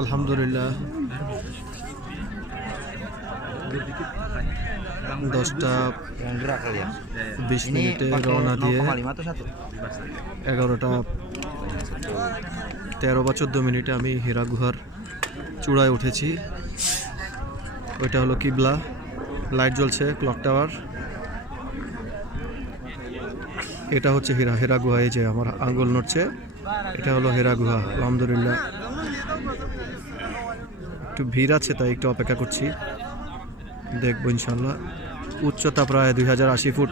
আলহামদুলিল্লাহ। দশটা. বিশ মিনিটে রওনা দিয়ে 0,5 atau satu? এগারোটা তেরো বা চোদ্দ মিনিটে আমি হীরা গুহার চূড়ায় উঠেছি। ওইটা হলো কিবলা। লাইট জ্বলছে ক্লক টাওয়ার। এটা হচ্ছে হীরা। হীরা গুহা এই যে আমার আঙ্গুল নড়ছে এটা হলো হীরা গুহা। আলহামদুলিল্লাহ। একটু ভিড় আছে, তাই একটু অপেক্ষা করছি। দেখব ইনশাল্লাহ উচ্চতা প্রায় দুই হাজার আশি ফুট।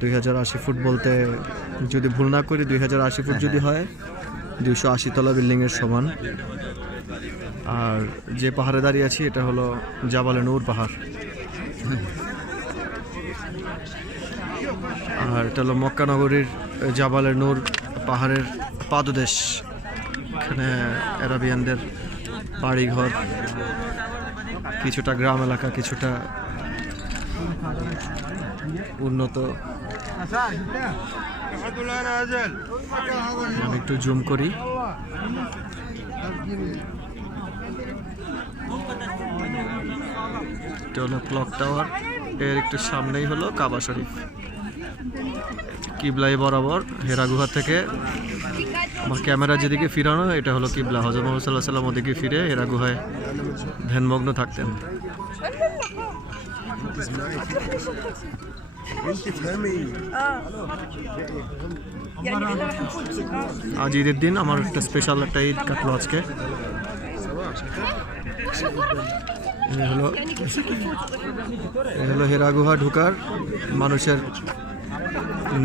দুই হাজার আশি ফুট বলতে যদি ভুল না করি, দুই হাজার আশি ফুট যদি হয়, দুইশো আশি তলা বিল্ডিংয়ের সমান। আর যে পাহাড়ে দাঁড়িয়ে আছি, এটা হলো জাবালে নূর পাহাড়। আর এটা হলো মক্কানগরীর জাবালে নূর পাহাড়ের পাদদেশ। এখানে অ্যারাবিয়ানদের বাড়িঘর, কিছুটা গ্রাম এলাকা, কিছুটা উন্নত। আমি একটু জুম করি। এটা হলো ক্লক টাওয়ার এর একটু সামনেই হলো কাবা শরীফ। কিবলাই বরাবর হেরা গুহা থেকে আমার ক্যামেরা যেদিকে ফিরানো, এটা হলো কিবলা। হজরত মোহাম্মদ সাল্লাহ সাল্লাম ওদিকে ফিরে হেরা গুহায় ধ্যানমগ্ন থাকতেন। আজ ঈদের দিন, আমার একটা স্পেশাল একটা ঈদ কাটলো আজকে। হলো হলো হেরা গুহা ঢুকার মানুষের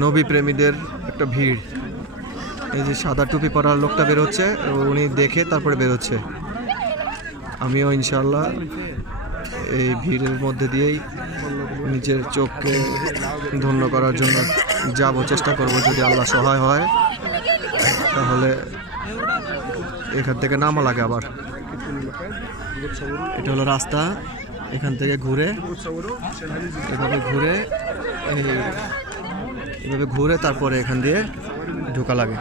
নবী প্রেমীদের একটা ভিড়। এই যে সাদা টুপি পরার লোকটা বেরোচ্ছে, উনি দেখে তারপরে বেরোচ্ছে। আমিও ইনশাল্লাহ এই ভিড়ের মধ্যে দিয়েই নিজের চোখকে ধন্য করার জন্য যাব, চেষ্টা করব যদি আল্লাহ সহায় হয়, তাহলে এখান থেকে নামা লাগে আবার। এটা হলো রাস্তা, এখান থেকে ঘুরে, এভাবে ঘুরে এভাবে ঘুরে তারপরে এখান দিয়ে ঢোকা লাগে।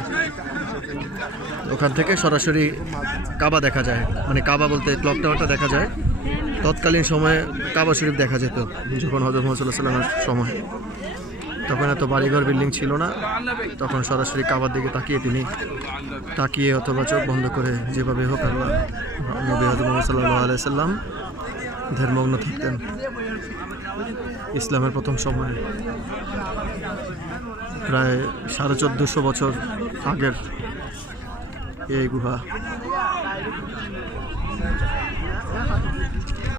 ওখান থেকে সরাসরি কাবা দেখা যায়। মানে কাবা বলতে ক্লক টাওয়ারটা দেখা যায়। তৎকালীন সময়ে কাবা শরীফ দেখা যেত, যখন হজরত মোহাম্মদ সাল্লামের সময়। তখন এত বাড়িঘর বিল্ডিং ছিল না, তখন সরাসরি কাবার দিকে তাকিয়ে তিনি তাকিয়ে অথবা চোখ বন্ধ করে যেভাবে হোক আল্লাহ, নবী হজরত মোহাম্মদ সাল্লাহ আলাইসাল্লাম ধর্মগ্ন থাকতেন। ইসলামের প্রথম সময়ে। প্রায় সাড়ে চোদ্দোশো বছর আগের এই গুহা।